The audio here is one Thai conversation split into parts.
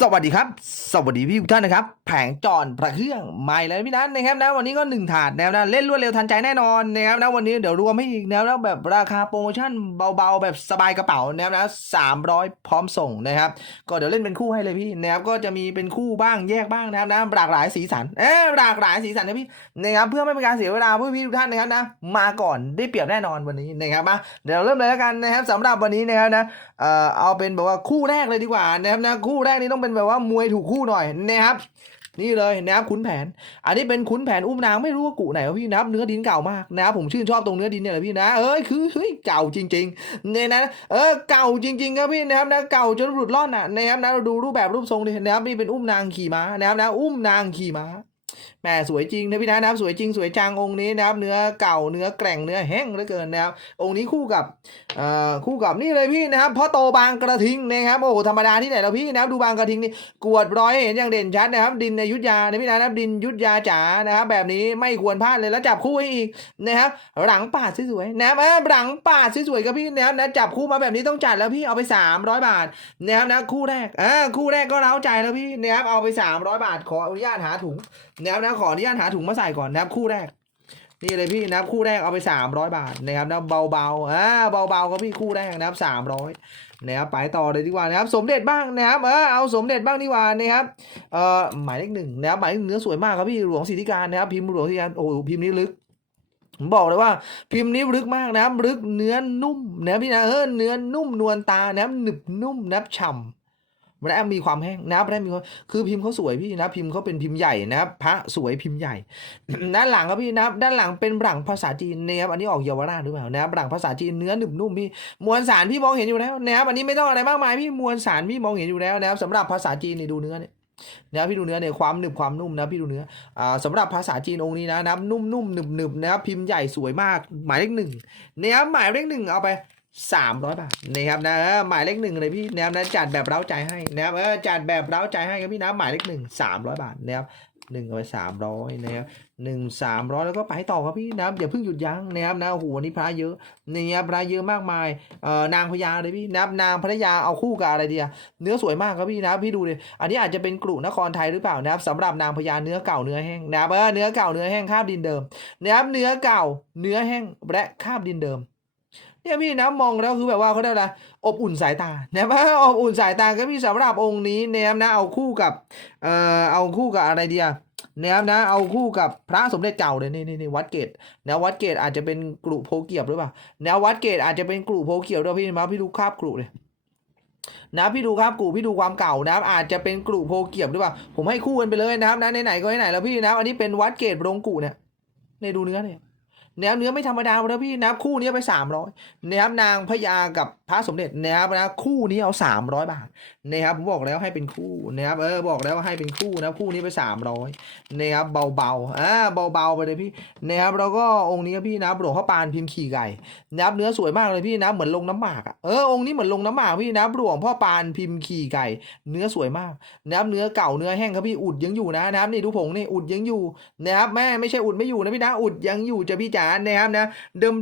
สวัสดีครับ วัสดีพี่ทุกท่านนะครับ แผงจอนพระเครื่องใหม่แล้วพี่นัทนะครับนะวันนี้ก็หนึ่งถาดนะครับนะเล่นรวดเร็วทันใจแน่นอนนะครับนะวันนี้เดี๋ยวรวมให้อีกนะครับแบบราคาโปรโมชั่นเบาๆ แบบสบายกระเป๋านะครับนะสามร้อยพร้อมส่งนะครับ ก็เดี๋ยวเล่นเป็นคู่ให้เลยพี่นะครับก็จะมีเป็นคู่บ้างแยกบ้างนะครับนะหลากหลายสีสันเออหลากหลายสีสันนะพี่นะครับเพื่อไม่เป็นการเสียเวลาเพวกพี่ทุกท่านนะครับนะมาก่อนได้เปรียบแน่นอนวันนี้นะครับมาเดี๋ยวเริ่มเลยแล้วกันนะครับสำหรับวันนี้นะครับนะเอ่อเอาเป็นแบบว่าคู่แรกเลยดีกว่านะครับนะคู่แรกนี้ต้องเป็นแบบว่ามวยถูกคู่หน่อยนะครับนี่เลยนะครับขุนแผน อันนี้เป็นขุนแผนอุ้มนางไม่รู้ว่ากุไหนวะพี่นะครับเนื้อดินเก่ามากนะครับผมชื่นชอบตรงเนื้อดินเนี่ยแหละพี่นะเอ้ยคือเฮ้ยเก่าจริงๆเนี่ยนะเออเก่าจริงๆครับพี่นะครับนะเก่าจนหลุดล่อนอะนะครับนะเราดูรูปแบบรูปทรงดินะครับนี่เป็นอุ้มนางขี่ม้านะครับนะอุ้มนางขี่ม้า แหมสวยจริงนะพี่นะนะครับสวยจริงสวยจังองค์นี้นะครับเนื้อเก่าเนื้อแกร่งเนื้อแห้งเหลือเกินนะครับองค์นี้คู่กับอ่อคู่กับนี่เลยพี่นะครับพ่อโตบางกระทิงนะครับโอ้โหธรรมดาที่ไหนเราพี่นะครับดูบางกระทิงนี่กวดร้อยเห็นอย่างเด่นชัดนะครับ ดินในยุทธยานะพี่นะครับดินยุทธยาจ๋านะครับแบบนี้ไม่ควรพลาดเลยแล้วจับคู่ให้อีกนะครับหลังป่าสวยๆนะครับหลังป่าสวยๆกับพี่นะครับนะจับคู่มาแบบนี้ต้องจัดแล้วพี่เอาไป 300 บาทนะครับนะคู่แรกอ่าคู่แรกก็เล้าใจแล้วพี่นะครับเอาไป 300 บาทขออนุญาตหาถุง นะครับนะขออนุญาตหาถุงมาใส่ก่อนนะครับคู่แรก นี่เลยพี่นะครับคู่แรกเอาไป 300 บาทนะครับนะเบาๆอ่าเบาๆก็พี่คู่แรกนะครับ300นะครับไปต่อเลยดีกว่านะครับสมเด็จบ้างนะครับเออเอาสมเด็จบ้างดีกว่านะครับเอ่อหมายเลขหนึ่งนะครับหมายเลขหนึ่งเนื้อสวยมากครับพี่หลวงสิทธิการนะครับพิมพ์หลวงสิทธิการโอ้โหพิมพ์นี้ลึกผมบอกเลยว่าพิมพ์นี้ลึกมากนะครับลึกเนื้อนุ่มนะพี่นะเออเนื้อนุ่มนวลตานะครับหนึบนุ่มนะครับฉ่ำ และมีความแห้งนะครับและมีความคือพิมพ์เขาสวยพี่นะพิมพ์เขาเป็นพิมพ์ใหญ่นะครับพระสวยพิมพ์ใหญ่ ด้านหลังครับพี่นะด้านหลังเป็นหลังภาษาจีนนะครับอันนี้ออกเยาวราชหรือเปล่านะครับหลังภาษาจีนเนื้อหนึบนุ่มพี่มวลสารพี่มองเห็นอยู่แล้วนะครับอันนี้ไม่ต้องอะไรมากมายพี่มวลสารพี่มองเห็นอยู่แล้วนะครับสำหรับภาษาจีนนี่ดูเนื้อเนี่ยนะพี่ดูเนื้อเนี่ยความหนึบความนุ่มนะพี่ดูเนื้ออ่าสำหรับภาษาจีนองค์นี้นะนับนุ่มนุ่มหนึบหนึบนะครับพิมพ์ใหญ่สวยมากหมายเลขหนึ่งนะครับหมายเลขหนึ่งเอาไป 300 บาทนะครับนะหมายเลขหนึ่งเลยพี่นะครับนะจัดแบบเร้าใจให้นะครับเออจัดแบบเร้าใจให้ครับพี่นะหมายเลขหนึ่งสามร้อยบาทนะครับหนึ่งเอาไปสามร้อยนะครับหนึ่งสามร้อยแล้วก็ไปต่อครับพี่นะครับอย่าเพิ่งหยุดยั้งนะครับนะโอ้โหวันนี้พระเยอะนี่ครับพระเยอะมากมายเอ่อนางพญาเลยพี่นะครับนางพญาเอาคู่กับอะไรเดียเนื้อสวยมากครับพี่นะครับพี่ดูเลยอันนี้อาจจะเป็นกลุ่นครไทยหรือเปล่านะครับสำหรับนางพญาเนื้อเก่าเนื้อแห้งนะครับเออเนื้อเก่าเนื้อแห้งคาบดินเดิมนะครับเนื้อเก่าเนื้อแห้งและคาบดินเดิม เนี่ยพี่นะมองแล้วคือแบบว่าเขาได้อะไรอบอุ่นสายตานะครับอบอุ่นสายตาก็พี่สำหรับองค์นี้นะครับนะเอาคู่กับเอ่อเอาคู่กับอะไรเดียนะครับนะเอาคู่กับพระสมเด็จเก่าเลยนี่นี่นี่วัดเกตนะวัดเกตอาจจะเป็นกลุ่โพเกียบหรือเปล่านะวัดเกตอาจจะเป็นกลุ่โพเกียบด้วยพี่มาพี่ดูคาบกลุ่เลยนะพี่ดูครับกลุ่พี่ดูความเก่านะครับอาจจะเป็นกลุ่โพเกียบหรือเปล่าผมให้คู่กันไปเลยนะครับนะไหนๆก็ไหนๆแล้วพี่นะอันนี้เป็นวัดเกตโรงกุเนี่ยในดูเนื้อเนี่ย แนวเนื้อไม่ธรรมดาแล้วพี่นะครับคู่นี้ไปสามร้อยนะครับนางพญากับพระสมเด็จนะครับนะคู่นี้เอาสามร้อยบาทนะครับผมบอกแล้วให้เป็นคู่นะครับเออบอกแล้วว่าให้เป็นคู่นะคู่นี้ไปสามร้อยนะครับเบาๆอ่าเบาๆไปเลยพี่นะครับแล้วก็องค์นี้ครับพี่นะหลวงพ่อปานพิมพ์ขี่ไก่นะครับเนื้อสวยมากเลยพี่นะเหมือนลงน้ำหมากอะเออองค์นี้เหมือนลงน้ำหมากพี่นะหลวงพ่อปานพิมพ์ขี่ไก่ เนื้อสวยมากนะครับเนื้อเก่าเนื้อแห้งครับพี่อุดยังอยู่นะนะครับนี่ดูผงนี่อุดยังอยู่นะครับแม่ไม่ใช่อุดไม่อยู่นะพี่นะอุดยังอยู่จะพี่จ๋านะครับนะ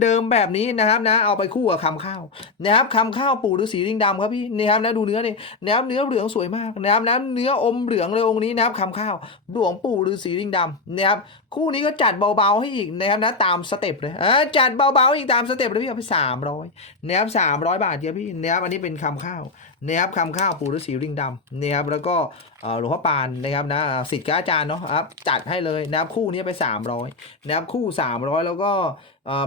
เดิมๆแบบนี้นะครับนะเอาไปคู่กับคำข้าวนะครับคำข้าวปู่ฤาษีลิงดำครับพี่นะครับนะดูเนื้อนี่นะครับเนื้อเหลืองสวยมากนะครับนะเนื้ออมเหลืองเลยองค์นี้นะครับคำข้าวหลวงปู่ฤาษีลิงดำนะครับ คู่นี้ก็จัดเบาๆให้อีกนะครับนะตามสเต็ปเลยเออจัดเบาๆอีกตามสเต็ปเลยพี่เอาไปสามร้อยนะครับสามร้อยบาทเดียวพี่นะครับอันนี้เป็นคำข้าวนะครับคำข้าวปู่ฤาษีลิงดำนะครับแล้วก็หลวงพ่อปานนะครับนะสิทธิ์กับอาจารย์เนาะครับจัดให้เลยนะครับคู่นี้ไป 300นะครับคู่ 300 แล้วก็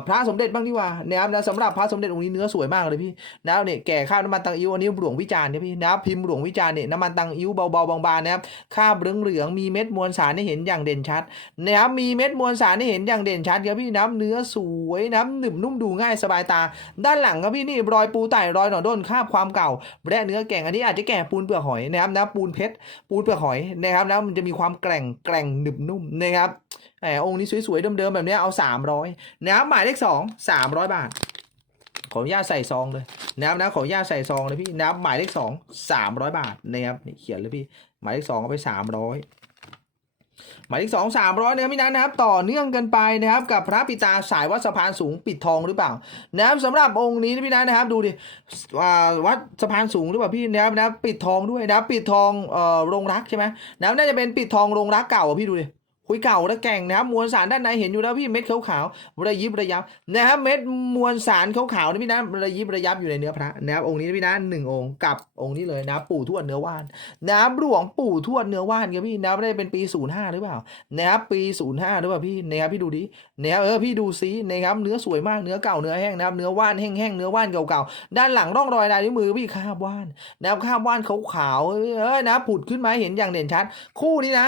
พระสมเด็จบ้างดีกว่านะครับนะสำหรับพระสมเด็จองค์นี้เนื้อสวยมากเลยพี่นะครับเนี่ยแก่ข้าวน้ำมันตังอิ้วอันนี้หลวงวิจารณ์เนี่ยพี่นะครับพิมพ์หลวงวิจารณ์เนี่ยน้ำมันตังอิ้วเบาๆบางๆนะครับคราบเหลืองๆมีเม็ดมวลสารให้เห็นอย่างเด่นชัดนะครับมีเม็ดมวลสารให้เห็นอย่างเด่นชัดครับพี่น้ำเนื้อสวยน้ำหนึบนุ่มดูง่ายสบายตา ด้านหลังครับพี่นี่รอยปูไต่รอยหนอนด้นคาบความเก่าและเนื้อแก่งอันนี้อาจจะแก่ปูนเปลือกหอยนะครับนะปูนเพชรปูนเปลือกหอยนะครับแล้วมันจะมีความแกร่งแกร่งหนึบนุ่มนะครับแหมองค์นี้สวยๆเดิมๆแบบนี้เอาสามร้อยนะครับหมายเลขสองสามร้อยบาท ขออนุญาตใส่ซองเลยนะครับนะขออนุญาตใส่ซองเลยพี่นะครับหมายเลขสองสามร้อยบาทนะครับนี่เขียนเลยพี่หมายเลขสองเอาไปสามร้อยหมายเลขสองสามร้อยนะครับพี่นัทนะครับ ต่อเนื่องกันไปนะครับ กับพระปิตาสายวัดสะพานสูงปิดทองหรือเปล่านะครับสำหรับองค์นี้นะพี่นัทนะครับ ดูดิวัดสะพานสูงหรือเปล่าพี่นะครับนะปิดทองด้วยนะปิดทองเอ่อโรงรักใช่ไหมนะครับน่าจะเป็นปิดทองโรงรักเก่าอะพี่ดูดิ คุยเก่าแล้วแก่งนะครับมวลสารด้านในเห็นอยู่แล้วพี่เม็ดขาวๆระยิบระยับนะครับเม็ดมวลสารขาวๆนะพี่นะระยิบระยับอยู่ในเนื้อพระนะครับองค์นี้นะพี่นะหนึ่งองค์กับองค์นี้เลยนะปู่ทวดเนื้อว่านน้ำหลวงปู่ทวดเนื้อว่านครับพี่น้ำได้เป็นปี 05 หรือเปล่านะครับปี 05 หรือเปล่าพี่นะครับพี่ดูดินะครับเออพี่ดูซินะครับเนื้อสวยมากเนื้อเก่าเนื้อแห้งนะครับเนื้อว่านแห้งๆเนื้อว่านเก่าๆด้านหลังร่องรอยลายนิ้วมือพี่คาบว่านนะครับคาบว่านขาวๆเออนะผุดขึ้นมาเห็นอย่างเด่นชัด คู่นี้นะ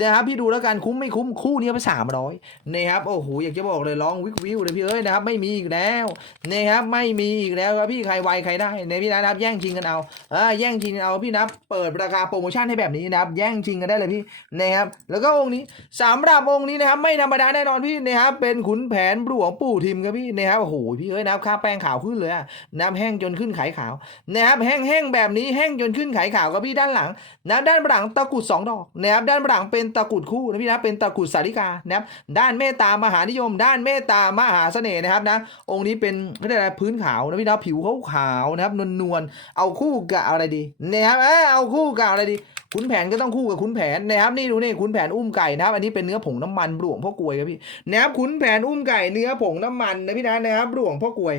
นะครับพี่ดูแล้วกันคุ้มไม่คุ้มคู่นี้ไปสามร้อยนะครับโอ้โหอยากจะบอกเลยร้องวิกวิวเลยพี่เอ้ยนะครับไม่มีอีกแล้วนะครับไม่มีอีกแล้วครับพี่ใครไวใครได้ในพี่นะครับแย่งชิงกันเอาอ่าแย่งชิงเอาพี่นับเปิดราคาโปรโมชั่นให้แบบนี้นะครับแย่งชิงกันได้เลยพี่นะครับแล้วก็องค์นี้สำหรับองค์นี้นะครับไม่ธรรมดาแน่นอนพี่นะครับเป็นขุนแผนหลวงปู่ทิมครับพี่นะครับโอ้โหพี่เอ้ยนะครับค่าแป้งขาวขึ้นเลยอะน้ำแห้งจนขึ้นไขขาวนะครับแห้งๆแบบนี้แห้งจนขึ้นไขขาวครับพี่ด้านหลังนะด้านหลังตะกุดสองดอกนะครับด้านหลังเเป็นตะกุดคู่นะพี่นะเป็นตะกุดสาริกานะครับด้านเมตตามหานิยม ด้านเมตตามหาเสน่ห์นะครับนะองค์นี้เป็นเขาเรียกอะไรพื้นขาวนะพี่นะผิวเขาขาวนะครับนวลๆเอาคู่กับอะไรดีนะครับเออเอาคู่กับอะไรดีขุนแผนก็ต้องคู่กับขุนแผนนะครับนี่ดูนี่ขุนแผนอุ้มไก่นะครับ อันนี้เป็นเนื้อผงน้ำมันหลวงพ่อกลวยครับพี่นะครับขุนแผนอุ้มไก่เนื้อผงน้ำมันนะพี่นะนะครับหลวงพ่อกลวย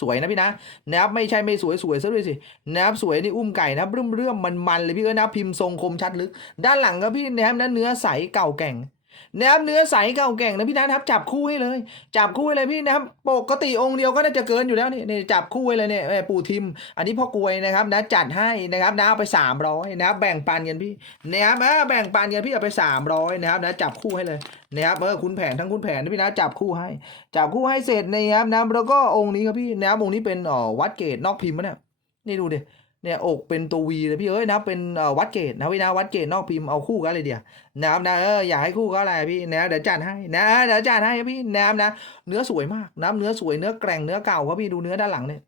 สวยนะพี่นะนะครับไม่ใช่ไม่สวยสวยซะด้วยสินะครับสวยนี่อุ้มไก่นะเรื่อมเรื่อมมันมันเลยพี่เลยนะพิมพ์ทรงคมชัดลึก ด้านหลังก็พี่นะครับนะเนื้อใสเก่าแก่ง นะครับเนื้อใสเก่าแก่งนะพี่นะครับจับคู่ให้เลย จับคู่ให้เลยพี่นะครับปกติองค์เดียวก็น่าจะเกินอยู่แล้วนี่นี่จับคู่ให้เลยเนี่ยปู่ทิม อันนี้พ่อกวยนะครับนะจัดให้นะครับนะเอาไป 300นะครับแบ่งปันกันพี่นะครับแบ่งปันกันพี่เอาไป 300นะครับนะจับคู่ให้เลยนะครับเออคุณแผนทั้งคุณแผนนะพี่นะจับคู่ให้ จับคู่ให้เสร็จนะครับนะแล้วก็องค์นี้ครับพี่นะครับองค์นี้เป็นอ่อวัดเกตนอกพิมพ์ปะเนี่ยนี่ดูดิ เนี่ยอกเป็นตัววีเลยพี่เอ้ยนะเป็นวัดเกตนะพี่นะวัดเกตนอกพิมพ์เอาคู่กันเลยเดียวนะครับนะเอออยากให้คู่ก็อะไรพี่นะเดี๋ยวจัดให้นะเดี๋ยวจัดให้พี่นะครับนะ เนื้อสวยมากน้ำเนื้อสวยเนื้อแกร่งเนื้อเก่าครับพี่ดูเนื้อด้านหลังเนี่ย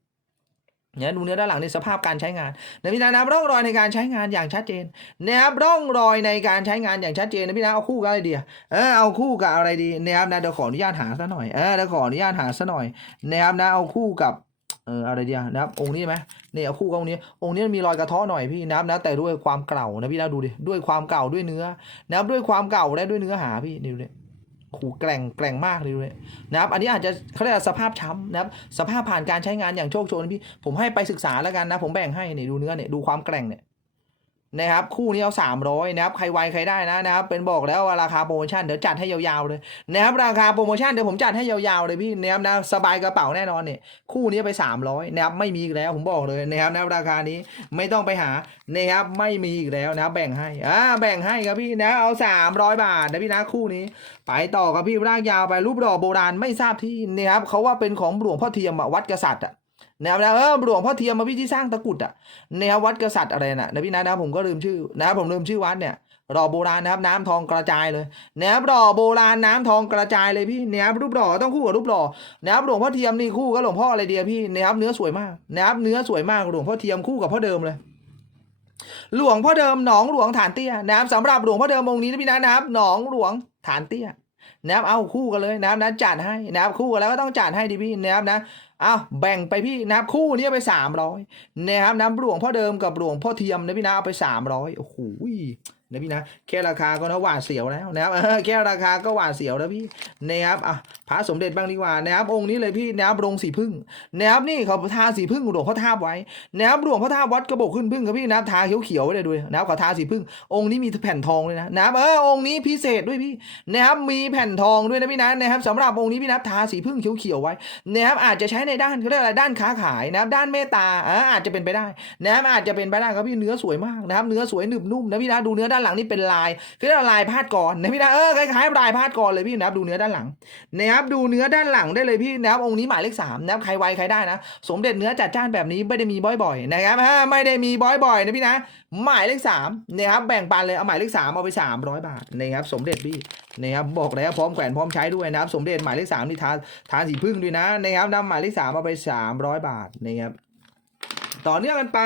เนี่ยดูเนื้อด้านหลังในสภาพการใช้งานนะพี่นะนะร่องรอยในการใช้งานอย่างชัดเจนนะครับร่องรอยในการใช้งานอย่างชัดเจนนะพี่นะเอาคู่กับอะไรดีเออเอาคู่กับอะไรดีนะครับนะเดี๋ยวขออนุญาตหาซะหน่อยเออเดี๋ยวขออนุญาตหาซะหน่อยนะครับนะเอาคู่กับ เอออะไรเดียวนะครับองค์นี้ไหมเนี่ยเอคู่กับองค์นี้ องค์นี้มีรอยกระเทาะหน่อยพี่นับนะแต่ด้วยความเก่านะพี่นะดูดิด้วยความเก่าด้วยเนื้อนับด้วยความเก่าและด้วยเนื้อหาพี่นี่ดูดิขู่แกร่งแกร่งมากเลยดูเลยนะครับ อันนี้อาจจะเขาเรียกสภาพช้ำนะครับ สภาพผ่านการใช้งานอย่างโชคโชนพี่ ผมให้ไปศึกษาแล้วกันนะ ผมแบ่งให้เนี่ยดูเนื้อเนี่ยดูความแกร่งเนี่ย นะครับคู่นี้เอาสามร้อยนะครับใครไวใครได้นะนะครับเป็นบอกแล้วว่าราคาโปรโมชั่นเดี๋ยวจัดให้ยาวๆเลยนะครับราคาโปรโมชั่นเดี๋ยวผมจัดให้ยาวๆเลยพี่นะครับนะสบายกระเป๋าแน่นอนเนี่ยคู่นี้ไปสามร้อยนะครับไม่มีอีกแล้วผมบอกเลยนะครับนะราคานี้ไม่ต้องไปหานะครับไม่มีอีกแล้วนะครับแบ่งให้อ่าแบ่งให้ครับพี่นะเอาสามร้อยบาทนะพี่นะคู่นี้ ไปต่อครับพี่รากยาวไปรูปดอกโบราณไม่ทราบที่นะครับเขาว่าเป็นของหลวงพ่อเทียมวัดกษัตริย์อะ นะครับนะเออหลวงพ่อเทียมมาพี่ที่สร้างตะกุดอะนะครับวัดกษัตริย์อะไรน่ะนะพี่นะนะผมก็ลืมชื่อนะครับผมลืมชื่อวัดเนี่ยรอโบราณนะครับน้ำทองกระจายเลยนะครับรอโบราณน้ำทองกระจายเลยพี่นะครับรูปหล่อต้องคู่กับรูปหล่อนะครับหลวงพ่อเทียมนี่คู่กับหลวงพ่ออะไรเดียพี่นะครับเนื้อสวยมากนะครับเนื้อสวยมากหลวงพ่อเทียมคู่กับพ่อเดิมเลย หลวงพ่อเดิมหนองหลวงฐานเตี้ยนะครับสำหรับหลวงพ่อเดิมองค์นี้นะพี่นะนะครับหนองหลวงฐานเตี้ยนะครับเอาคู่กันเลยนะครับนะจัดให้นะครับคู่กันแล้วก็ต้องจัดให้ดิพี่นะครับนะ อาแบ่งไปพี่นะครับคู่นี้ไปสามร้อยนะครับน้ำหลวงพ่อเดิมกับหลวงพ่อเทียมนะพี่นะเอาไปสามร้อยโอ้โห นะพี่นะแค่ราคาก็นะหวาดเสียวแล้วนะครับแค่ราคาก็หวาดเสียวแล้วพี่นะครับอะพระสมเด็จบ้างดีกว่านะครับองค์นี้เลยพี่นะครับโรงสีพึ่งนะครับนี่เขาทาสีพึ่งหลวงพ่อทาบไว้นะครับหลวงพ่อทาบวัดกระบอกขึ้นพึ่งครับพี่นะครับทาเขียวๆไว้เลยด้วยนะครับเขาทาสีพึ่ง องค์นี้มีแผ่นทองเลยนะนะครับเออองค์นี้พิเศษด้วยพี่นะครับมีแผ่นทองด้วยนะพี่นะนะครับสำหรับองค์นี้พี่นับทาสีพึ่งเขียวๆไว้นะครับอาจจะใช้ในด้านเขาเรียกอะไรด้านค้าขายนะครับด้านเมตตาอ่าอาจจะเป็นไปได้นะครับอาจจะเป็นไปได้ครับพี่เนื้อสวยมากนะครับเนื้อสวยหนึบนุ่มนะพี่นะดูเนื้อด้านหลังนี่เป็นลายคือเรียกว่าลายพาดก่อนนะพี่นะเออคล้ายๆลายพาดก่อนเลยพี่นะครับดูเนื้อด้านหลังนะครับดูเนื้อด้านหลังได้เลยพี่นะครับองค์นี้หมายเลขสามนะครับใครไวใครได้นะ สมเด็จเนื้อจัดจ้านแบบนี้ไม่ได้มีบ่อยๆนะครับอ่ไม่ได้มีบ่อยๆนะพี่นะหมายเลขสามนะครับแบ่งปันเลยเอาหมายเลขสามเอาไปสามร้อยบาทนะครับสมเด็จพี่นะครับบอกแล้วพร้อมแขวนพร้อมใช้ด้วยนะครับสมเด็จหมายเลขสามนี่ทาทาสีพึ่งด้วยนะนะครับนำหมายเลขสามเอาไปสามร้อยบาทนะครับต่อเนื่องกันไป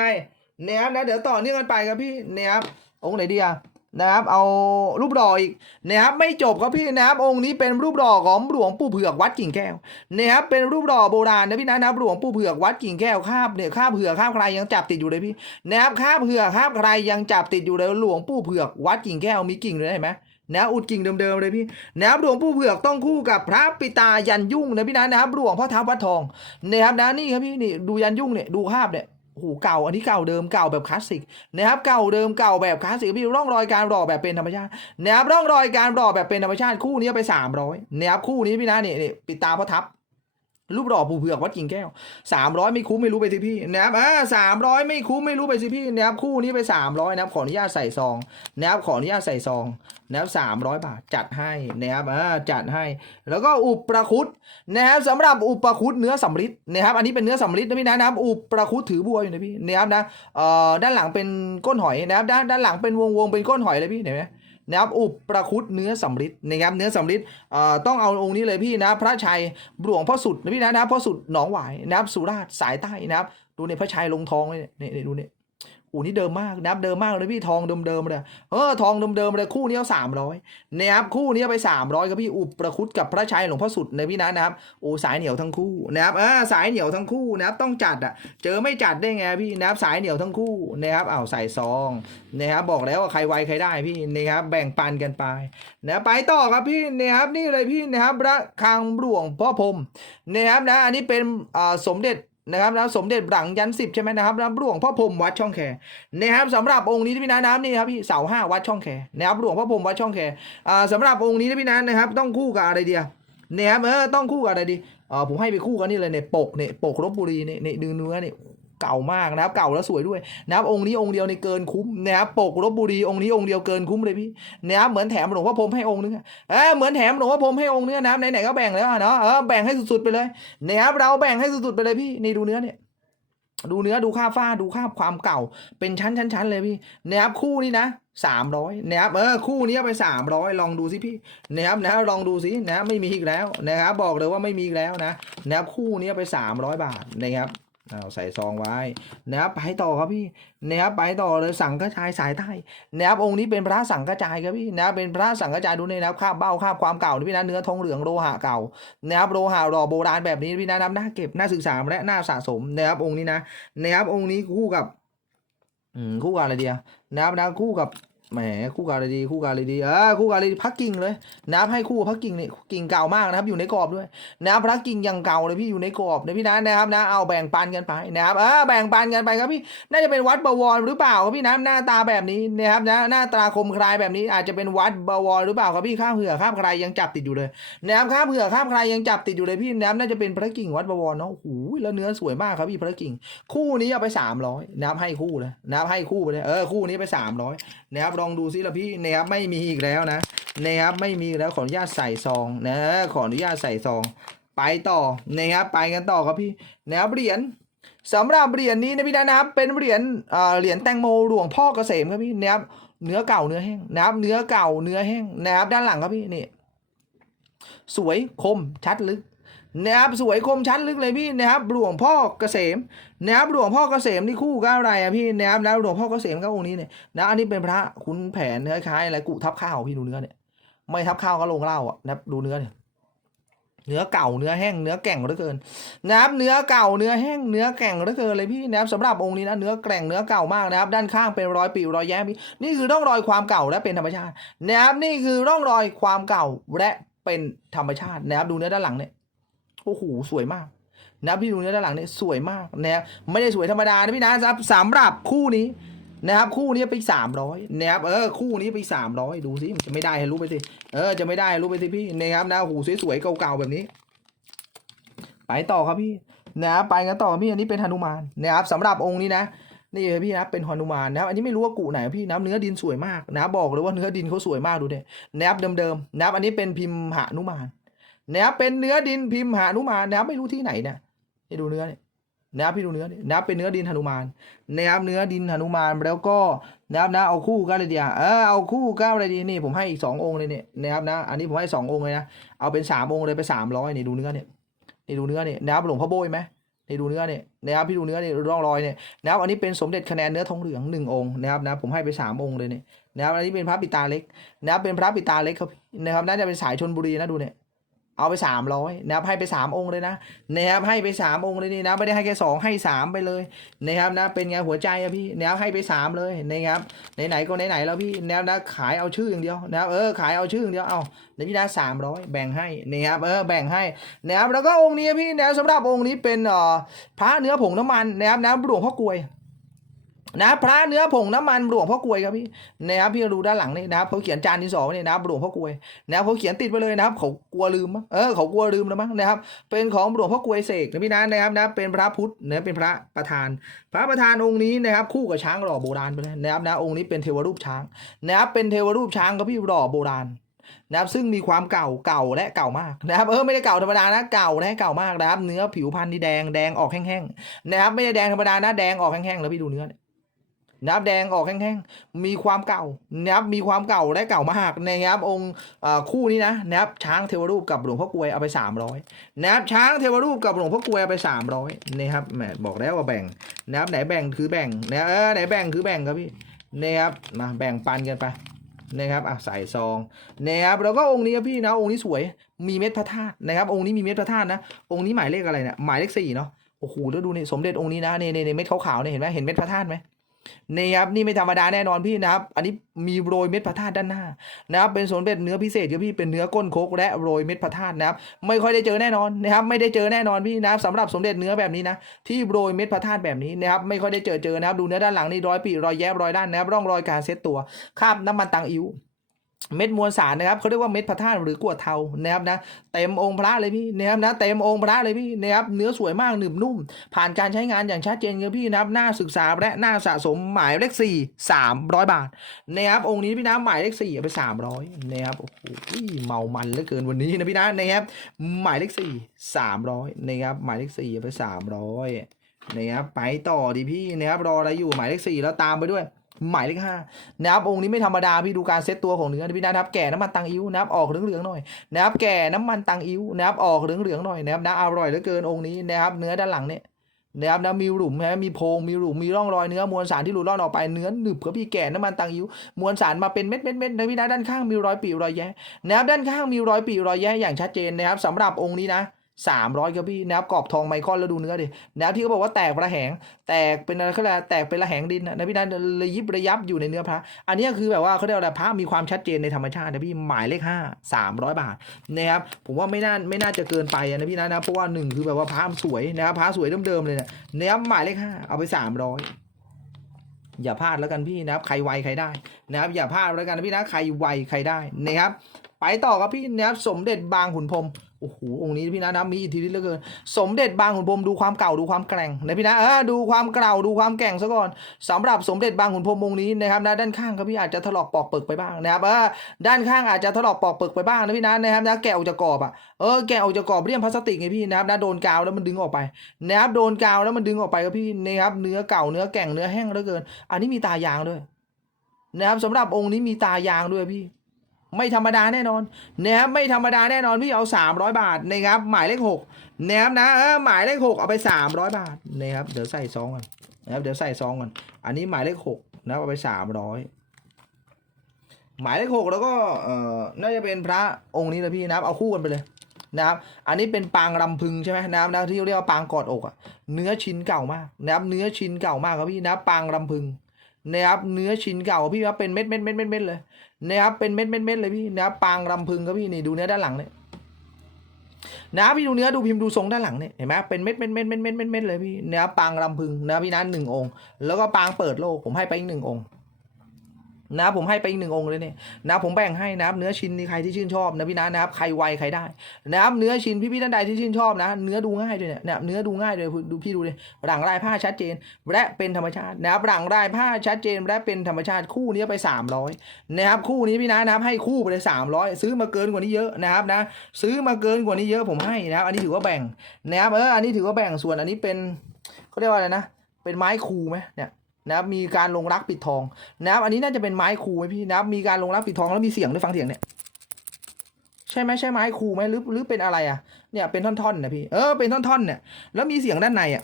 นะครับนะเดี๋ยวต่อเนื่องกันไปครับพี่นะครับ องค์ไหนดีอะนะครับ เอารูปดอกอีกนะครับไม่จบครับพี่นะครับองค์นี้เป็นรูปดอกของหลวงปู่เผือกวัดกิ่งแก้วนะครับเป็นรูปดอกโบราณนะพี่นะนะครับหลวงปู่เผือกวัดกิ่งแก้วคาบเนี่ยคาบเผือกคาบใครยังจับติดอยู่เลยพี่นะครับคาบเผือกคาบใครยังจับติดอยู่เลยหลวงปู่เผือกวัดกิ่งแก้วมีกิ่งเลยเห็นไหมนะอุดกิ่งเดิมๆเลยพี่นะครับหลวงปู่เผือกต้องคู่กับพระปิตายันยุ่งนะพี่นะนะครับหลวงพ่อทับวัดทองนะครับนะนี่ครับพี่นี่ดูยันยุ่งเนี่ยดูภาพเนี่ย โอ้โหเก่าอันนี้เก่าเดิมเก่าแบบคลาสสิกนะครับเก่าเดิมเก่าแบบคลาสสิกพี่ร่องรอยการหล่อแบบเป็นธรรมชาตินะครับร่องรอยการหล่อแบบเป็นธรรมชาติคู่นี้ไปสามร้อยนะครับคู่นี้พี่นะนี่นี่ปิดตาพ่อทับ รูปดอกผูเผือกวัดกิ่งแก้วสามร้อยไม่คุ้มไม่รู้ไปสิพี่นะครับอ่าสามร้อยไม่คุ้มไม่รู้ไปสิพี่นะครับคู่นี้ไปสามร้อยนะครับขออนุญาตใส่ซองนะครับขออนุญาตใส่ซองนะครับสามร้อยบาทจัดให้นะครับอ่าจัดให้ แล้วก็อุปประคุตนะครับสำหรับอุปประคุตเนื้อสำริดนะครับ อันนี้เป็นเนื้อสำริดนะพี่นะนะครับอุปประคุตถือบัวอยู่นะพี่นะครับนะเอ่อด้านหลังเป็นก้นหอยนะครับด้านด้านหลังเป็นวงวงเป็นก้นหอยเลยพี่เห็นไหม นะครับอุปประคุตเนื้อสำริดนะครับเนื้อสำริดต้องเอาองค์นี้เลยพี่นะพระชัยหลวงพ่อสุดนะพี่นะนะพ่อสุดหนองหวายนะครับสุราษฎร์สายใต้นะครับดูในพระชัยลงทองเลยเนี่ยดูเนี่ย โอ้นี่เดิมมากนะครับเดิมมากเลยพี่ทองเดิมๆเลยเออทองเดิมๆเลยคู่นี้เอาสามร้อยนะครับคู่นี้ไปสามร้อยครับพี่อุปประคุตกับพระชัยหลวงพ่อสุดในพี่นะนะครับโอ้สายเหนียวทั้งคู่นะครับเออสายเหนียวทั้งคู่นะครับต้องจัดอะเจอไม่จัดได้ไงพี่นะครับสายเหนียวทั้งคู่นะครับเอาใส่ซองนะครับบอกแล้วว่าใครไวใครได้พี่นะครับแบ่งปันกันไปนะไปต่อครับพี่นะครับนี่เลยพี่นะครับพระคังหลวงพ่อพรมนะครับนะอันนี้เป็นอ่าสมเด็จ นะครับนะสมเด็จหลังยันสิบใช่ไหมนะครับนะหลวงพ่อพรมวัดช่องแคนะครับสำหรับองค์นี้ที่พี่น้าน้ำนี่ครับพี่เสาห้าวัดช่องแคนะครับหลวงพ่อพรมวัดช่องแคอ่าสำหรับองค์นี้ที่พี่นะนะครับ ต้องคู่กับอะไรเดียนะครับเออต้องคู่กับอะไรดีเออผมให้ไปคู่กันนี่เลยเนี่ยปกเนี่ยปกลบบุรีเนี่ยเนี่ยเนื้อเนี่ย เก่ามากนะครับ เก่าแล้วสวยด้วยนะครับองค์นี้องค์เดียวในเกินคุ้มนะครับปกลบบุรีองค์นี้องค์เดียวเกินคุ้มเลยพี่นะครับเหมือนแถมหลวงพ่อพรมให้องค์นึงอะเออเหมือนแถมหลวงพ่อพรมให้องค์นึงอนะครับไหนๆก็แบ่งแล้วเนาะเออแบ่งให้สุดๆไปเลยนะครับเราแบ่งให้สุดๆไปเลยพี่นี่ดูเนื้อเนี่ยดูเนื้อดูค่าฝ้าดูค่าความเก่า เป็นชั้นชั้นชั้นเลยพี่นะครับคู่นี้นะสามร้อยนะครับเออคู่นี้ไปสามร้อยลองดูสิพี่นะครับนะลองดูสินะไม่มีอีกแล้วนะครับบอกเลยว่าไม่มีอีกแล้วนะนะครับคู่นี้ไปสามร้อยบาทนะครับ เอาใส่ซองไว้นะครับไปต่อครับพี่นะครับไปต่อเลยสังกระจายสายใต้นะครับองค์นี้เป็นพระสังกระจายครับพี่นะครับเป็นพระสังกระจายดูนี่นะครับคาบเบ้าคาบความเก่านะพี่นะเนื้อทองเหลืองโลหะเก่านะครับโลหะหล่อโบราณแบบนี้พี่นะนับน่าเก็บน่าศึกษาและน่าสะสมนะครับองค์นี้นะนะครับองค์นี้คู่กับคู่กับอะไรเดีอะนะครับนะคู่กับ แหมคู่กับอะไรดีคู่กับอะไรดีเออคู่กับอะไรดีพักกิ่งเลยนะครับให้คู่พักกิ่งนี่กิ่งเก่ามากนะครับอยู่ในกรอบด้วยนะครับพักกิ่งยังเก่าเลยพี่อยู่ในกรอบนะพี่นะนะครับนะเอาแบ่งปันกันไปนะครับเออแบ่งปันกันไปครับพี่น่าจะเป็นวัดบวรหรือเปล่าครับพี่นะหน้าตาแบบนี้นะครับนะหน้าตาคมคลายแบบนี้อาจจะเป็นวัดบวรหรือเปล่าครับพี่ข้ามเหือข้ามใครยังจับติดอยู่เลยนะครับข้ามเผื่อข้ามใครยังจับติดอยู่เลยพี่นะครับน่าจะเป็นพระกิ่งวัดบวรเนาะโอ้โหแล้วเนื้อสวยมากครับพี่พระกิ่ง คู่นี้เอาไปสามร้อยนะครับให้คู่เลยนับให้คู่ไปเลยเออคู่นี้ไปสามร้อยนะครับลองดูซิละพี่นะครับไม่มีอีกแล้วนะนะครับไม่มีแล้วขออนุญาตใส่ซองนะขออนุญาตใส่ซอง ไปต่อนะครับไปกันต่อครับพี่นะครับเหรียญสำหรับเหรียญนี้นะพี่นะนะครับเป็นเหรียญเอ่อเหรียญแตงโมหลวงพ่อเกษมครับพี่นะครับเนื้อเก่าเนื้อแห้งนะครับเนื้อเก่าเนื้อแห้งนะครับด้านหลังครับพี่นี่สวยคมชัดลึก นะครับสวยคมชัดลึกเลยพี่นะครับหลวงพ่อเกษมนะครับหลวงพ่อเกษมนี่คู่กับอะไรอะพี่นะครับแล้วหลวงพ่อเกษมก็องค์นี้เนี่ยนะอันนี้เป็นพระคุณแผนคล้ายๆอะไรกุทับข้าวพี่ดูเนื้อเนี่ยไม่ทับข้าวก็ลงเหล้าอะนะดูเนื้อเนี่ยเนื้อเก่าเนื้อแห้งเนื้อแก่งเหลือเกินนะครับเนื้อเก่าเนื้อแห้งเนื้อแก่งเหลือเกินเลยพี่นะครับสำหรับองค์นี้นะเนื้อแก่งเนื้อเก่ามากนะครับด้านข้างเป็นรอยปีรอยแย้มพี่นี่คือร่องรอยความเก่าและเป็นธรรมชาตินะครับนี่คือร่องรอยความเก่าและเป็นธรรมชาตินะครับดูเนื้อด้านหลังเนี่ย โอ้โหสวยมากนะพี่ดูเนื้อด้านหลังเนี่ยสวยมากนะครับไม่ได้สวยธรรมดานะพี่นะครับสำหรับคู่นี้นะครับคู่นี้ไปสามร้อยนะครับเออคู่นี้ไปสามร้อยดูสิมันจะไม่ได้ให้รู้ไปสิเออจะไม่ได้ให้รู้ไปสิพี่นะครับนะโอ้โหสวยๆเก่าๆแบบนี้ ไปต่อครับพี่นะครับไปกันต่อพี่อันนี้เป็นหนุมานนะครับสำหรับองค์นี้นะนี่เลยพี่นะเป็นหนุมานนะครับอันนี้ไม่รู้ว่ากุไหนพี่นะเนื้อดินสวยมากนะบอกเลยว่าเนื้อดินเขาสวยมากดูเนี่ยนะครับเดิมๆนะครับอันนี้เป็นพิมพ์หนุมาน นะครับเป็นเนื้อดินพิมพ์หานุมานนะครับไม่รู้ที่ไหนเนะให้ดูเนื้อเนี่ยนะครับพี่ดูเนื้อเนี่ยนะครับเป็นเนื้อดินหนุมานนะครับเนื้อดินหนุมานแล้วก็นะครับนะเอาคู่กันเลยดีอะเออเอาคู่กันอะไรดีนี่ผมให้อีกสององค์เลยเนี่ยนะครับนะอันนี้ผมให้สององค์เลยนะเอาเป็นสามองค์เลยไปสามร้อยนี่ดูเนื้อเนี่ยนี่ดูเนื้อเนี่ยนะครับหลวงพ่อโบยไหมนี่ดูเนื้อเนี่ยนะครับพี่ดูเนื้อเนี่ยร่องรอยเนี่ยนะครับอันนี้เป็นสมเด็จคะแนนเนื้อทองเหลืองหนึ่งองค์นะครับนะผมให้ไปสามองค์เลยเนี่ยนะครับอันนี้เป็นพระปิตาเล็กนะครับเป็นพระปิตาเล็กครับนะครับน่าจะเป็นสายชนบุรีนะดูเนี่ย เอาไปสามร้อยนะครับให้ไปสามองค์เลยนะนะครับให้ไปสามองค์เลยนี่นะไม่ได้ให้แค่สองให้สามไปเลยนะครับนะเป็นไงหัวใจอะพี่นะครับให้ไปสามเลยนะครับไหนๆก็ไหนๆแล้วพี่นะครับนะขายเอาชื่ออย่างเดียวนะครับเออขายเอาชื่ออย่างเดียวเอาในพี่นะสามร้อยแบ่งให้นะครับเออแบ่งให้นะครับแล้วก็องค์นี้พี่นะสำหรับองค์นี้เป็นเอ่อพระเนื้อผงน้ำมันนะครับนะหลวงพ่อกลวย นะพระเนื้อผงน้ำมันหลวงพ่อกวยครับพี่นะครับพี่ดูด้านหลังนี่นะครับเขาเขียนจานที่สองนี่นะครับหลวงพ่อกวยนะครับเขาเขียนติดไปเลยนะครับเขากลัวลืมมั้งเออเขากลัวลืมแล้วมั้งนะครับ เป็นของหลวงพ่อกวยเสกนะพี่นะนะครับนะเป็นพระพุทธนะเป็นพระประธาน พระประธานองค์นี้นะครับ คู่กับช้างหล่อโบราณไปเลยนะครับนะองค์นี้เป็นเทวรูปช้างนะครับเป็นเทวรูปช้างครับพี่หล่อโบราณนะครับซึ่งมีความเก่าเก่าและเก่ามากนะครับเออไม่ได้เก่าธรรมดานะเก่าและเก่ามากนะครับ เนื้อผิวพันธุ์นี่แดงแดงออกแห้งๆนะครับไม่ได้แดงธรรมดานะแดงออกแห้งๆแล้วพี่ดูเนื้อ นี่ยนะครับแดงออกแห้งๆ มีความเก่านะครับมีความเก่าและเก่ามากนะครับองค์คู่นี้นะนะครับช้างเทวรูปกับหลวงพ่อกวยเอาไป 300นะครับช้างเทวรูปกับหลวงพ่อกวยเอาไป 300นะครับแหมบอกแล้วว่าแบ่งนะครับไหนแบ่งคือแบ่งนะเออไหนแบ่งคือแบ่งครับพี่นะครับมาแบ่งปันกันไปนะครับอะใส่ซองนะครับแล้วก็องค์นี้ครับพี่นะองค์นี้สวยมีเม็ดพระธาตุนะครับองค์นี้มีเม็ดพระธาตุนะองค์นี้หมายเลขอะไรเนี่ยหมายเลขสี่เนาะโอ้โหแล้วดูนี่สมเด็จองค์นี้นะเนี่ยเนี่ยเม็ดขาวๆเนี่ยเห็นไหมเห็นเม็ดพระธาตุไหม นี่ครับนี่ไม่ธรรมดาแน่นอนพี่นะครับ อันนี้มีโรยเม็ดพระธาตุด้านหน้านะครับเป็นสมเด็จเนื้อพิเศษครับพี่เป็นเนื้อก้นโคกและโรยเม็ดพระธาตุนะครับ ไม่ค่อยได้เจอแน่นอนนะครับ ไม่ได้เจอแน่นอนพี่นะครับสำหรับสมเด็จเนื้อแบบนี้นะที่โรยเม็ดพระธาตุแบบนี้นะครับไม่ค่อยได้เจอเจอนะครับดูเนื้อด้านหลังนี่รอยปีรอยแยบรอยด้านนะครับร่องรอยการเซตตัวคราบน้ำมันตังอิ้ว เม็ดมวลสารนะครับเขาเรียกว่าเม็ดพระธาตุหรือกรวดเทานะครับนะเต็มองค์พระเลยพี่นะครับนะเต็มองค์พระเลยพี่นะครับเนื้อสวยมากหนึบนุ่ม ผ่านการใช้งานอย่างชัดเจนครับพี่นะครับน่าศึกษาและน่าสะสมหมายเลขสี่สามร้อยบาทนะครับองค์นี้พี่นะหมายเลขสี่ไปสามร้อยนะครับโอ้โหเมามันเหลือเกินวันนี้นะพี่นะนะครับหมายเลขสี่สามร้อยนะครับหมายเลขสี่ไปสามร้อยนะครับไปต่อดิพี่นะครับรออะไรอยู่หมายเลขสี่แล้วตามไปด้วย หมายเลขห้านะครับองค์นี้ไม่ธรรมดาพี่ดูการเซตตัวของเนื้อนะพี่นะครับแก่น้ำมันตังอิ้วนะครับออกเหลืองๆหน่อยนะครับแก่น้ำมันตังอิ้วนะครับออกเหลืองๆหน่อยนะครับนะอร่อยเหลือเกินองค์นี้นะครับเนื้อด้านหลังเนี่ยนะครับนะมีหลุมนะมีโพรงมีหลุมมีร่องรอยเนื้อมวลสารที่หลุดร่อนออกไปเนื้อหนึบครับพี่แก่น้ำมันตังอิ้วมวลสารมาเป็นเม็ดเม็ดเม็ดนะพี่นะด้านข้างมีรอยปีรอยแย้นะครับด้านข้างมีรอยปีรอยแย้อย่างชัดเจนนะครับสำหรับองค์นี้นะ สามร้อยครับพี่นะครับกรอบทองไมคอนแล้วดูเนื้อดินะครับที่เขาบอกว่าแตกระแหง แตกเป็นอะไรเขาเรียกแตกเป็นระแหงดินนะนะพี่นะระยิบระยับอยู่ในเนื้อพระ อันนี้คือแบบว่าเขาเรียกว่าอะไรพระมีความชัดเจนในธรรมชาตินะพี่หมายเลขห้าสามร้อยบาทนะครับผมว่าไม่น่าไม่น่าจะเกินไปนะพี่นะนะเพราะว่าหนึ่งคือแบบว่าพระสวยนะครับพระสวยเดิมๆเลยเนี่ยนะครับหมายเลขห้าเอาไปสามร้อยอย่าพลาดแล้วกันพี่นะครับใครไวใครได้นะครับอย่าพลาดแล้วกันนะพี่นะใครไวใครได้นะครับไปต่อครับพี่นะครับสมเด็จบางขุนพรม โอ้โหองค์นี้พี่นะนะมีอิทธิฤทธิ์เหลือเกินสมเด็จบางขุนพรมดูความเก่าดูความแกร่งนะพี่นะเออดูความเก่าดูความแกร่งซะก่อนสำหรับสมเด็จบางขุนพรมองค์นี้นะครับนะด้านข้างครับพี่อาจจะถลอกปอกเปิกไปบ้างนะครับเออด้านข้างอาจจะถลอกปอกเปิกไปบ้างนะพี่นะนะครับนะแกะออกจากกรอบอะเออแกะออกจากกรอบเรียมพลาสติกไงพี่นะครับนะโดนกาวแล้วมันดึงออกไปนะครับโดนกาวแล้วมันดึงออกไปครับพี่นะครับเนื้อเก่าเนื้อแก่งเนื้อแห้งเหลือเกิน อันนี้มีตายางด้วยนะครับสำหรับองค์นี้มีตายางด้วยพี่ ไม่ธรรมดาแน่นอนนะครับไม่ธรรมดาแน่นอนพี่เอา 300 บาทนะครับหมายเลขหกนะครับนะเออหมายเลขหกเอาไป 300 บาทนะครับเดี๋ยวใส่ซองก่อนนะครับเดี๋ยวใส่ซองก่อนอันนี้หมายเลขหกนะเอาไป 300 หมายเลขหกแล้วก็เอ่อน่าจะเป็นพระองค์นี้นะพี่นะครับเอาคู่กันไปเลยนะครับอันนี้เป็นปางรำพึงใช่ไหมนะครับนะที่เรียกว่าปางกอดอกอะเนื้อชิ้นเก่ามากนะครับเนื้อชิ้นเก่ามากครับพี่นะปางรำพึงนะครับเนื้อชิ้นเก่าพี่ครับเป็นเม็ดเม็ดเม็ดเม็ดเม็ดเลย นะครับเป็นเม็ดเม็ดเม็ดเลยพี่นะครับปางรำพึงครับพี่นี่ดูเนื้อด้านหลังเนี่ยนะพี่ดูเนื้อดูพิมพ์ดูทรงด้านหลังเนี่ยเห็นไหมเป็นเม็ดเม็ดเม็ดเม็ดเม็ดเม็ดเม็ดเลยพี่นะครับปางรำพึงนะพี่นั้นหนึ่งองค์ แล้วก็ปางเปิดโลกผมให้ไปอีกหนึ่งองค์ นะผมให้ไปอีกหนึ่งองค์เลยเนี่ยนะผมแบ่งให้นะครับเนื้อชิ้นนี่ใครที่ชื่นชอบนะพี่นะนะครับใครไวใครได้นะครับเนื้อชิ้นพี่พี่ท่านใดที่ชื่นชอบนะ เนื้อดูง่ายด้วยเนี่ยเนี่ยเนื้อดูง่ายด้วยดูพี่ดูเลยหลังลายผ้าชัดเจน และเป็นธรรมชาตินะครับหลังลายผ้าชัดเจนและเป็นธรรมชาติคู่นี้ไปสามร้อยนะครับคู่นี้พี่นะนะครับให้คู่ไปเลยสามร้อยซื้อมาเกินกว่านี้เยอะนะครับนะซื้อมาเกินกว่านี้เยอะผมให้นะครับอันนี้ถือว่าแบ่งนะครับเอออันนี้ถือว่าแบ่งส่วนอันนี้เป็นเขาเรียกว่าอะไรนะเป็นไม้คูไหมเนี่ย นะครับมีการลงรักปิดทองนะครับอันนี้น่าจะเป็นไม้คูไหมพี่นะครับมีการลงรักปิดทองแล้วมีเสียงด้วยฟังเสียงเนี่ยใช่ไหมใช่ไม้คูไหมหรือหรือเป็นอะไรอะเนี่ยเป็นท่อนๆนะพี่เออเป็นท่อนๆเนี่ยแล้วมีเสียงด้านในอะ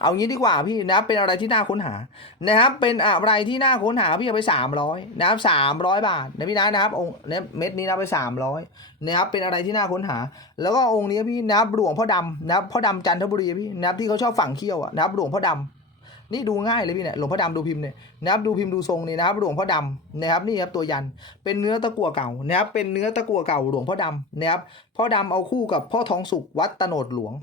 เอางี้ดีกว่าพี่นะครับเป็นอะไรที่น่าค้นหานะครับเป็นอะไรที่น่าค้นหาพี่เอาไปสามร้อยนะครับสามร้อยบาทนะพี่นะนะครับองค์เนี่ยเม็ดนี้นะไปสามร้อยนะครับเป็นอะไรที่น่าค้นหา แล้วก็องค์นี้พี่นะครับหลวงพ่อดำนะครับพ่อดำจันทบุรีพี่นะครับที่เขาชอบฝังเขี้ยวอะนะครับหลวงพ่อดำ นี่ดูง่ายเลยพี่เนี่ยหลวงพ่อดำดูพิมพ์เนี่ยนะครับดูพิมพ์ดูทรงเนี่ยนะครับหลวงพ่อดำนะครับนี่ครับตัวยันเป็นเนื้อตะกั่วเก่านะครับเป็นเนื้อตะกั่วเก่าหลวงพ่อดำนะครับพ่อดำเอาคู่กับพ่อทองสุกวัดตะโนดหลวง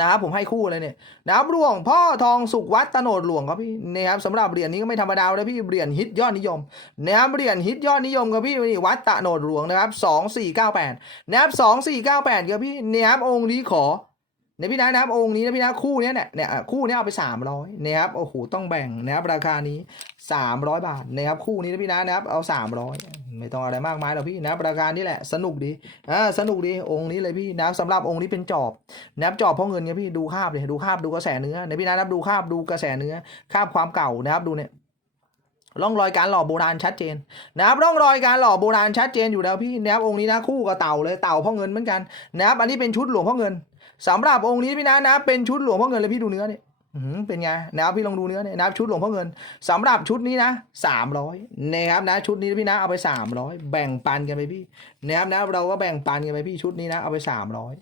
นะครับผมให้คู่เลยเนี่ยนะครับหลวงพ่อทองสุกวัดตะโนดหลวงครับพี่นะครับสำหรับเหรียญนี้ก็ไม่ธรรมดาแล้วพี่เหรียญฮิตยอดนิยมนะครับเหรียญฮิตยอดนิยมครับพี่นี่วัดตะโนดหลวงนะครับสองสี่เก้าแปดนะครับสองสี่เก้าแปดครับพี่นะครับองค์นี้ขอ เนี่ยพี่นะนะครับองค์นี้นะพี่นะคู่นี้เนี่ยเนี่ยคู่นี้เอาไปสามร้อยนะครับโอ้โหต้องแบ่งนะครับราคานี้สามร้อยบาทนะครับคู่นี้นะพี่นะนะครับเอาสามร้อยไม่ต้องอะไรมากมายหรอกพี่นะครับราคานี้แหละสนุกดีอ่าสนุกดีองค์นี้เลยพี่นะสำหรับองค์นี้เป็นจอบนะครับจอบเพราะเงินไงพี่ดูคาบเลยดูคาบดูกระแสเนื้อเนี่ยพี่นะครับดูคาบดูกระแสเนื้อคาบความเก่านะครับดูเนี่ยร่องรอยการหล่อโบราณชัดเจนนะครับร่องรอยการหล่อโบราณชัดเจนอยู่แล้วพี่นะครับองค์นี้นะคู่กับเต่าเลยเต่าพราะเงินเหมือนกันนะครับอันนี้เป็นชุดหลวงพ่อเงิน สำหรับองค์นี้พี่นะนะเป็นชุดหลวงพ่อเงินเลยพี่ดูเนื้อเนี่ยเป็นไงนะครับพี่ลองดูเนื้อเนี่ยนะครับชุดหลวงพ่อเงินสำหรับชุดนี้นะสามร้อยนะครับนะชุดนี้พี่นะเอาไปสามร้อยแบ่งปันกันไปพี่นะครับนะเราก็แบ่งปันกันไปพี่ชุดนี้นะเอาไปสามร้อย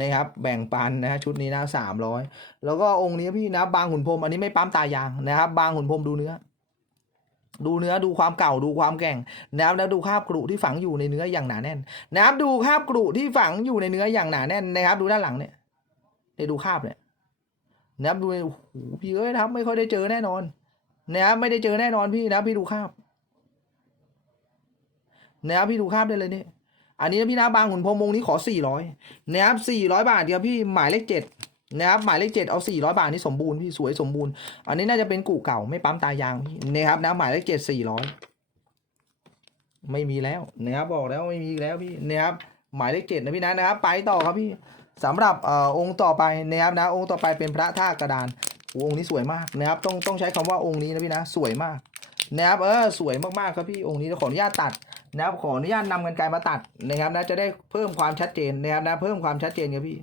นะครับแบ่งปันนะชุดนี้นะสามร้อยแล้วก็องค์นี้พี่นะบางขุนพรมอันนี้ไม่ปั๊มตายางนะครับ บางขุนพรมดูเนื้อ ดูเนื้อดูความเก่าดูความแก่งนะครับแล้วดูคราบกรุที่ฝังอยู่ในเนื้ออย่างหนาแน่นนะครับดูคราบกรุที่ฝังอยู่ในเนื้ออย่างหนาแน่นนะครับดูด้านหลังเนี่ย เนี่ยดูคาบเนี่ยนะครับดูโอ้โหพี่เอ้ยนะครับ ไม่ค่อยได้เจอแน่นอนนะครับไม่ได้เจอแน่นอนพี่นะพี่ดูคาบนะครับพี่ดูคาบได้เลยเนี่ยอันนี้นะพี่นะบางขุนพรมวงนี้ขอสี่ร้อยนะครับสี่ร้อยบาทเดียวพี่หมายเลขเจ็ดนะครับหมายเลขเจ็ดเอาสี่ร้อยบาทนี่สมบูรณ์พี่สวยสมบูรณ์อันนี้น่าจะเป็นกู่เก่าไม่ปั๊มตายางพี่นะครับนะหมายเลขเจ็ดสี่ร้อยไม่มีแล้วนะครับบอกแล้วไม่มีแล้วพี่นะครับหมายเลขเจ็ดนะพี่นะนะครับ ไปต่อครับพี่ สำหรับอองค์ต่อไปนะครับนะองค์ต่อไปเป็นพระท่ากระดานโอ้องค์นี้สวยมากนะครับต้องต้องใช้คำว่าองค์นี้นะพี่นะสวยมากนะครับเออสวยมากๆครับพี่องค์นี้ขออนุญาตตัดนะครับขออนุญาตนำกันไกรมาตัดนะครับนะจะได้เพิ่มความชัดเจนนะครับนะเพิ่มความชัดเจนครับพี่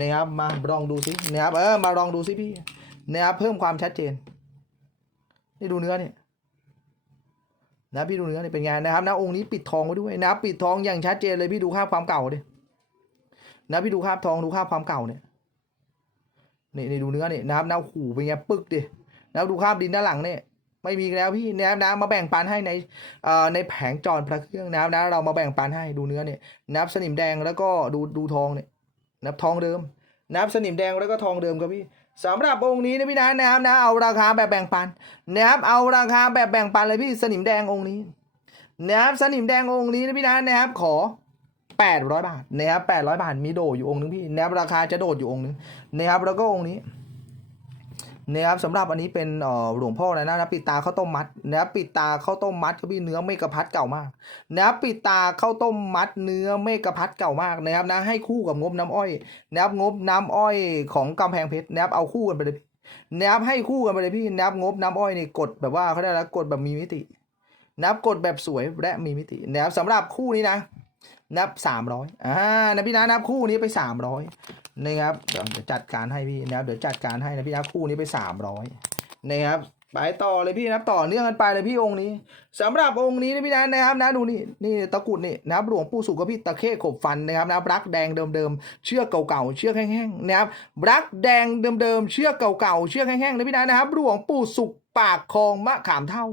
นะครับมาลองดูซินะครับเออมาลองดูซิพี่นะครับเพิ่มความชัดเจน นี่ดูเนื้อเนี่ยนะพี่ดูเนื้อเนี่ยเป็นไงนะครับนะองค์นี้ปิดทองไว้ด้วยนะครับปิดทองอย่างชัดเจนเลยพี่ดูภาความเก่าดิ นะพี่ดูคราบทองดูคราบความเก่าเนี่ยนี่นี่ดูเนื้อเนี่ยนะครับนะหูเป็นไงปึกดินะดูคราบดินด้านหลังเนี่ยไม่มีแล้วพี่นะครับนะมาแบ่งปันให้ในเอ่อในแผงจรพระเครื่องนะครับนะเรามาแบ่งปันให้ดูเนื้อเนี่ยนะครับสนิมแดงแล้วก็ดูดูทองเนี่ยนะครับทองเดิมนะครับสนิมแดงแล้วก็ทองเดิมครับพี่สำหรับองค์นี้นะพี่นะนะครับนะเอาราคาแบบแบ่งปันนะครับเอาราคาแบบแบ่งปันเลยพี่สนิมแดงองค์นี้นะครับสนิมแดงองค์นี้นะพี่นะนะครับขอ แปดร้อยบาทนะครับแปดร้อยบาทมีโดดอยู่องค์นึงพี่นะครับราคาจะโดดอยู่องค์นึงนะครับแล้วก็องค์นี้นะครับสำหรับอันนี้เป็นหลวงพ่ออะไรนะนะปิดตาข้าวต้มมัดนะครับปิดตาข้าวต้มมัดครับพี่เนื้อเมกะพัดเก่ามากนะครับปิดตาข้าวต้มมัดเนื้อเมกะพัดเก่ามากนะครับนะให้คู่กับงบน้ำอ้อยนะครับงบน้ำอ้อยของกำแพงเพชรนะครับเอาคู่กันไปเลยพี่นะครับให้คู่กันไปเลยพี่นะครับงบน้ำอ้อยนี่กดแบบว่าเขาได้แล้วกดแบบมีมิตินะครับกดแบบสวยและมีมิตินะครับสำหรับคู่นี้นะ นับสามร้อยอ่านะพี่นะนับคู่นี้ไปสามร้อยนะครับเดี๋ยวจัดการให้พี่นะครับเดี๋ยวจัดการให้นะพี่นะคู่นี้ไปสามร้อยนะครับไปต่อเลยพี่นะครับต่อเนื่องกันไปเลยพี่องค์นี้สำหรับองค์นี้นะพี่นะนะครับนะดูนี่นี่ตะกุดนี่นะครับหลวงปู่สุขกับพี่ตะเข้ขบฟันนะครับนะรักแดงเดิมๆเชือกเก่าๆเชือกแห้งๆนะครับรักแดงเดิมๆเชือกเก่าๆเชือกแห้งๆนะพี่นะนะครับหลวงปู่สุขปากคลองมะขามเท่า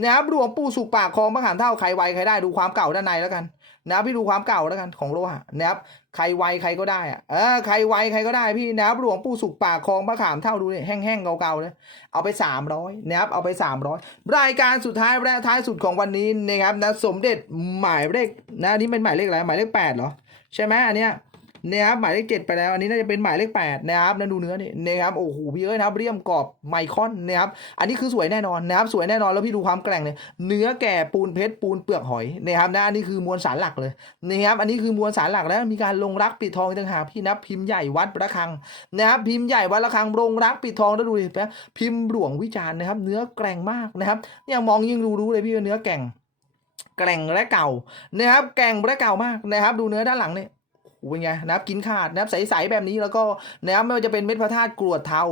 นะครับหลวงปู่สุขปากคลองมะขามเท่าใครไวใครได้ดูความเก่าด้านในแล้วกัน นะพี่ดูความเก่าแล้วกันของโลหะนะครับใครไวใครก็ได้อะเออใครไวใครก็ได้พี่นะครับหลวงปู่สุกป่าคลองมะขามเท่าดูเนี่ยแห้งๆเก่าๆเลยเอาไปสามร้อยนะครับเอาไปสามร้อยรายการสุดท้ายและท้ายสุดของวันนี้นะครับนะสมเด็จหมายเลขนะนี่เป็นหมายเลขอะไรหมายเลขแปดเหรอใช่ไหมอันเนี้ย นะครับหมายเลขเจ็ดไปแล้ว อันนี้น่าจะเป็นหมายเลขแปดนะครับนะดูเนื้อนี่นะครับโอ้โหพี่เอ้ยนะครับเรียมกรอบไมคอนนะครับอันนี้คือสวยแน่นอนนะครับสวยแน่นอนแล้วพี่ดูความแกร่งเลยเนื้อแก่ปูนเพชรปูนเปลือกหอยนะครับนะอันนี้คือมวลสารหลักเลยนะครับอันนี้คือมวลสารหลักแล้วมีการลงรักปิดทองต่างหากพี่นับพิมพ์ใหญ่วัดระฆังนะครับพิมพ์ใหญ่วัดระฆังลงรักปิดทองแล้วดูดิแป๊บพิมพ์หลวงวิจารณ์นะครับ เนื้อแกร่งมากนะครับเนี่ยมองยิ่งรู้รู้เลยพี่ว่าเนื้อแกร่งแกร่งและเก่านะครับแกร่งและเก่ามากนะครับ ดูเนื้อด้านหลังเนี่ย เป็นไงนะครับกินขาดนะครับใสๆแบบนี้แล้วก็นะครับไม่ว่าจะเป็นเม็ดพระธาตุกรวดเทา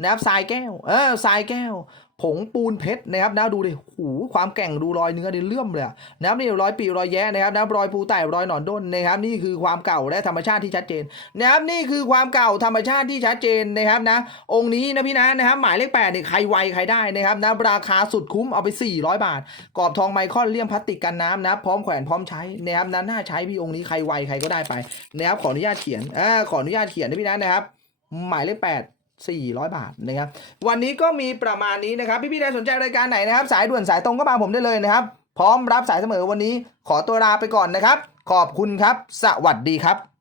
นะครับทรายแก้วเออทรายแก้วผงปูนเพชรนะครับนะดูดิหูความแก่งดูรอยเนื้อดิเลื่อมเลยนะครับนี่รอยปีรอยแย้นะครับนะรอยปูไต่รอยหนอนด้นนะครับนี่คือความเก่าและธรรมชาติที่ชัดเจนนะครับนี่คือความเก่าธรรมชาติที่ชัดเจนนะครับนะองค์นี้นะพี่นะนะครับหมายเลขแปดเนี่ยใครไวใครได้นะครับนะราคาสุดคุ้มเอาไป 400 บาท กรอบทองไมคอนเลี่ยมพลาสติกกันน้ำนะพร้อมแขวนพร้อมใช้นะครับนะน่าใช้พี่องค์นี้ใครไวใครก็ได้ไปนะครับขออนุญาตเขียนอ่าขออนุญาตเขียนนะพี่นะนะครับหมายเลขแปด 400 บาทนะครับ วันนี้ก็มีประมาณนี้นะครับ พี่ๆใดสนใจรายการไหนนะครับ สายด่วนสายตรงก็มาผมได้เลยนะครับ พร้อมรับสายเสมอวันนี้ ขอตัวลาไปก่อนนะครับ ขอบคุณครับ สวัสดีครับ